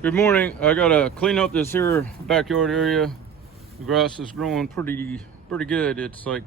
Good morning. I gotta clean up this here backyard area. The grass is growing pretty good. It's like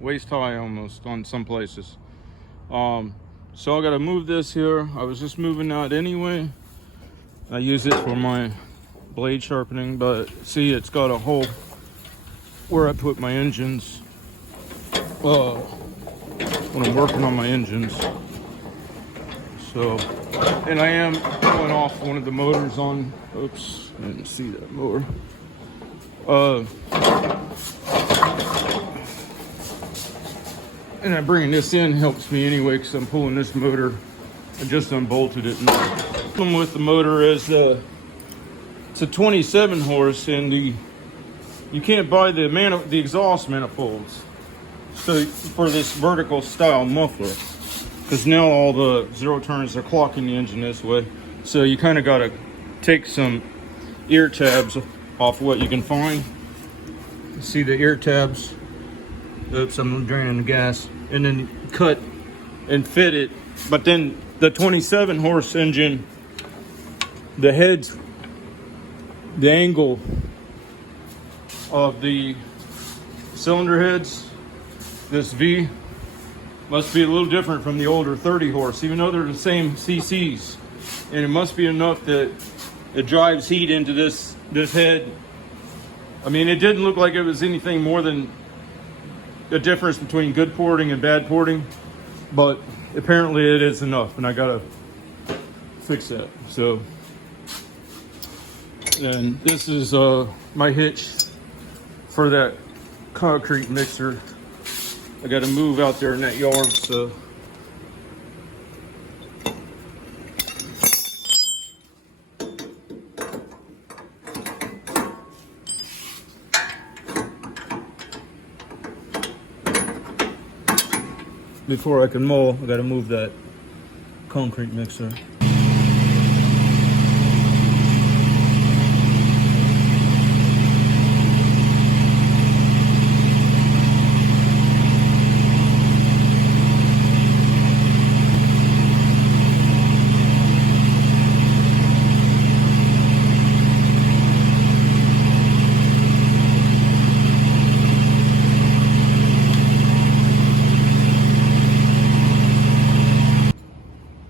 waist high almost on some places. So I gotta move this here. I was just moving that anyway. I use it for my blade sharpening, but see, it's got a hole where I put my engines when I'm working on my engines. So, and I am pulling off one of the motors on, oops, I didn't see that motor. And I'm bringing this in helps me anyway, because I'm pulling this motor. I just unbolted it. And the problem with the motor is it's a 27 horse, and you can't buy the exhaust manifolds for this vertical style muffler. Because now all the zero turns are clocking the engine this way. So you kind of got to take some ear tabs off what you can find. See the ear tabs? Oops, I'm draining the gas. And then cut and fit it. But then the 27 horse engine, the heads, the angle of the cylinder heads, this V, must be a little different from the older 30 horse, even though they're the same CCs. And it must be enough that it drives heat into this head. I mean, it didn't look like it was anything more than a difference between good porting and bad porting, but apparently it is enough, and I gotta fix that. So, and this is my hitch for that concrete mixer. I got to move out there in that yard, so before I can mow, I got to move that concrete mixer.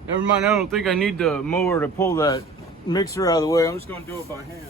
Never mind, I don't think I need the mower to pull that mixer out of the way. I'm just going to do it by hand.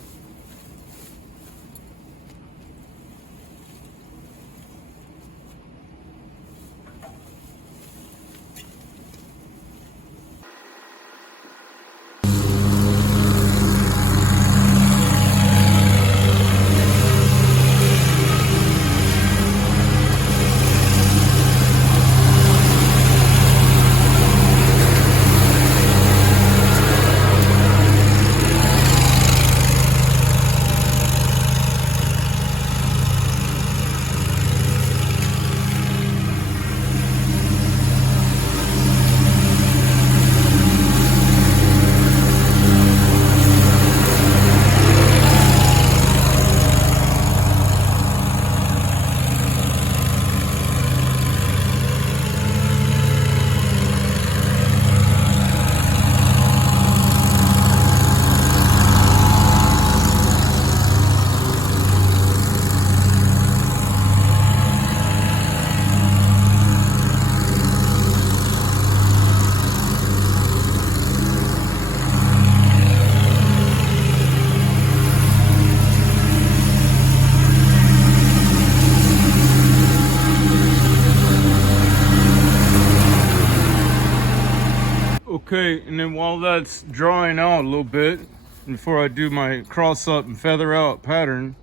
Okay, and then while that's drying out a little bit, before I do my cross up and feather out pattern,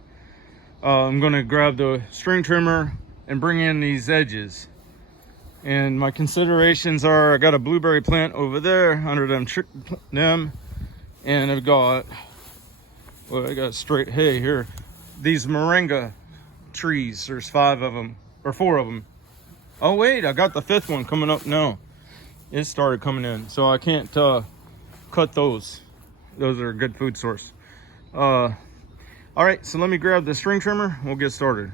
I'm gonna grab the string trimmer and bring in these edges. And my considerations are, I got a blueberry plant over there under them, and I've got, well, I got straight hay here. These moringa trees, there's 5 of them, or 4 of them. Oh wait, I got the 5th one coming up now. It started coming in, so I can't cut those. Those are a good food source. All right, so let me grab the string trimmer. We'll get started.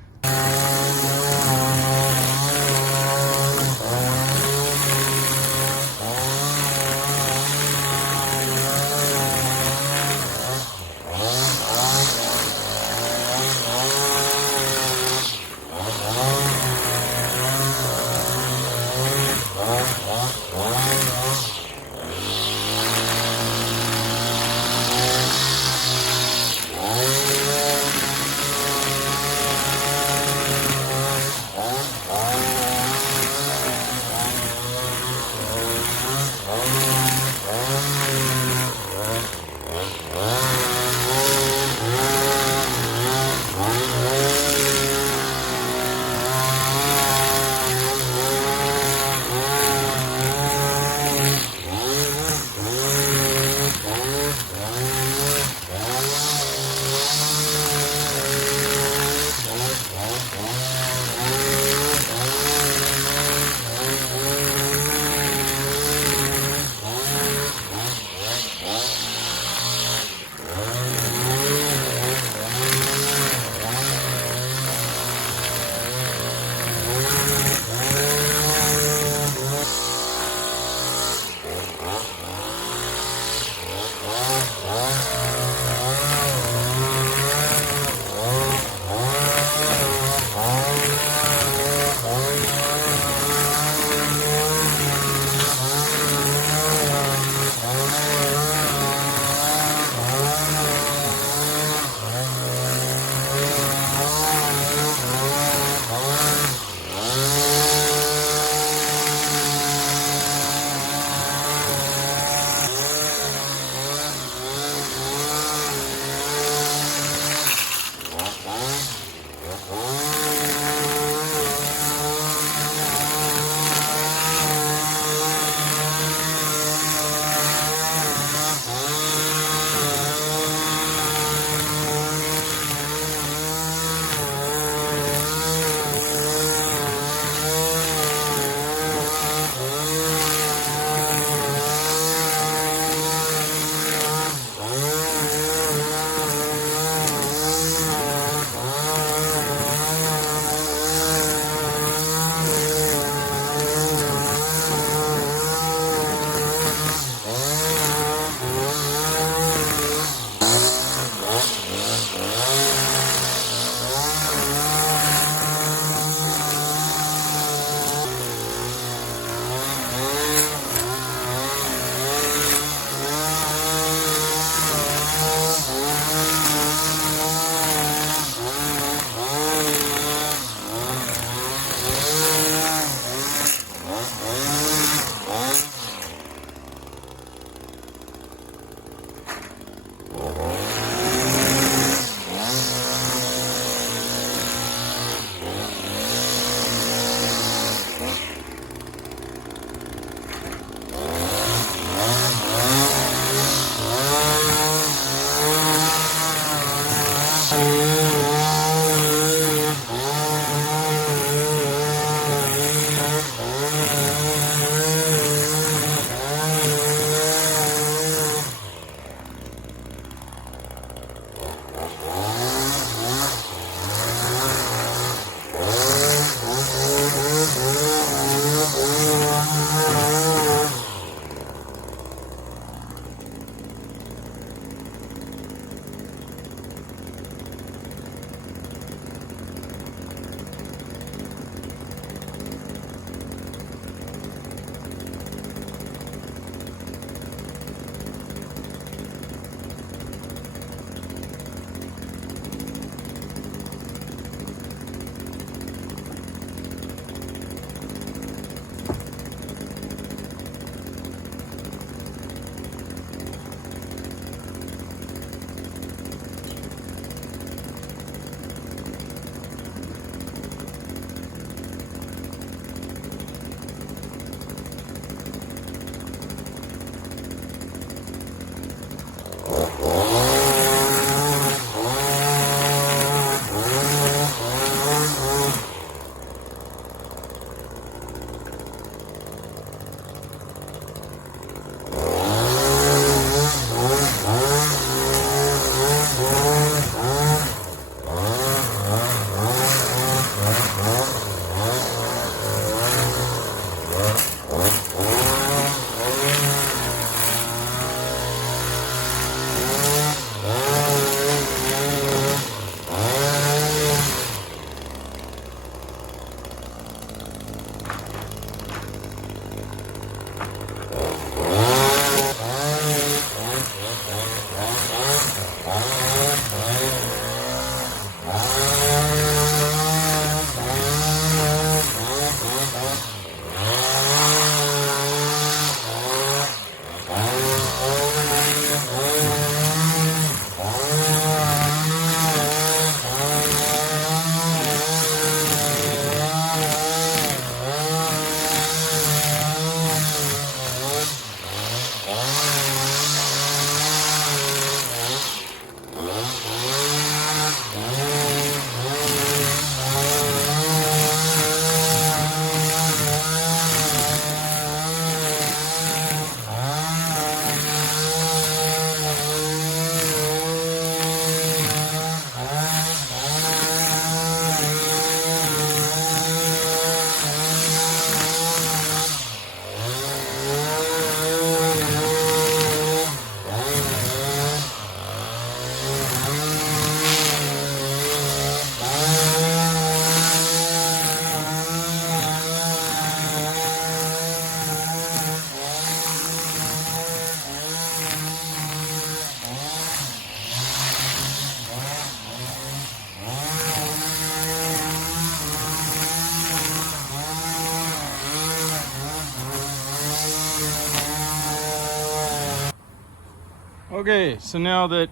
Okay, so now that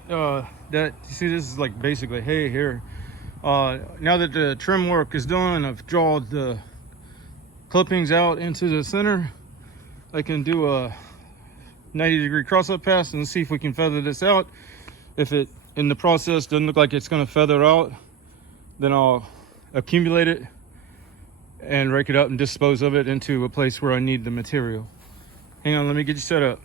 you see, this is like basically hay here. Now that the trim work is done, I've drawn the clippings out into the center. I can do a 90-degree cross-up pass and see if we can feather this out. If it in the process doesn't look like it's going to feather out, then I'll accumulate it and rake it up and dispose of it into a place where I need the material. Hang on, let me get you set up.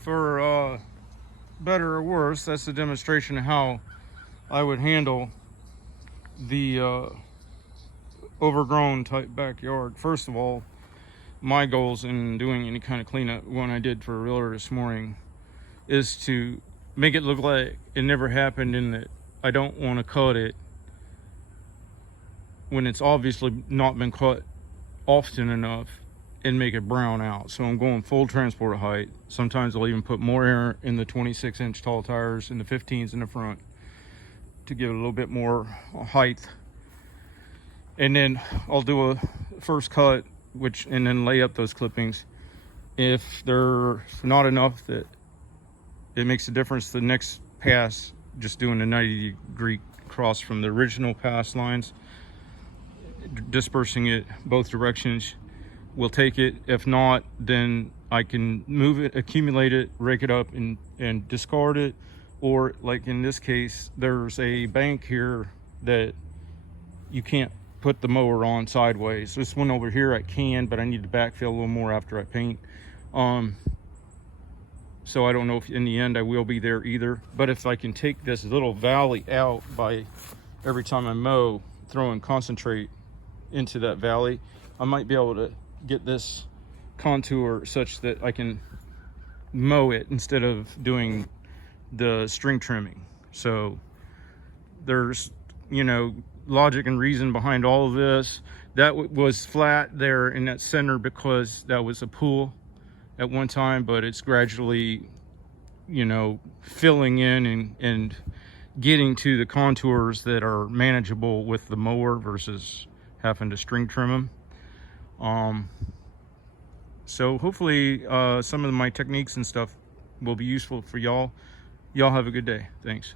for better or worse, that's a demonstration of how I would handle the overgrown type backyard. First of all, my goals in doing any kind of cleanup, one I did for a realtor this morning, is to make it look like it never happened, and that I don't want to cut it when it's obviously not been cut often enough and make it brown out. So I'm going full transport height. Sometimes I'll even put more air in the 26-inch tall tires and the 15s in the front to give it a little bit more height. And then I'll do a first cut, and then lay up those clippings. If they're not enough that it makes a difference, the next pass, just doing a 90-degree cross from the original pass lines, dispersing it both directions, will take it. If not, then I can move it, accumulate it, rake it up, and discard it. Or like in this case, there's a bank here that you can't put the mower on sideways. This one over here I can, but I need to backfill a little more after I paint. So I don't know if in the end I will be there either. But if I can take this little valley out by every time I mow, throwing concentrate into that valley, I might be able to get this contour such that I can mow it instead of doing the string trimming. So there's, you know, logic and reason behind all of this. That was flat there in that center because that was a pool at one time, but it's gradually, you know, filling in and getting to the contours that are manageable with the mower versus having to string trim them. So hopefully some of my techniques and stuff will be useful for y'all. Y'all have a good day. Thanks.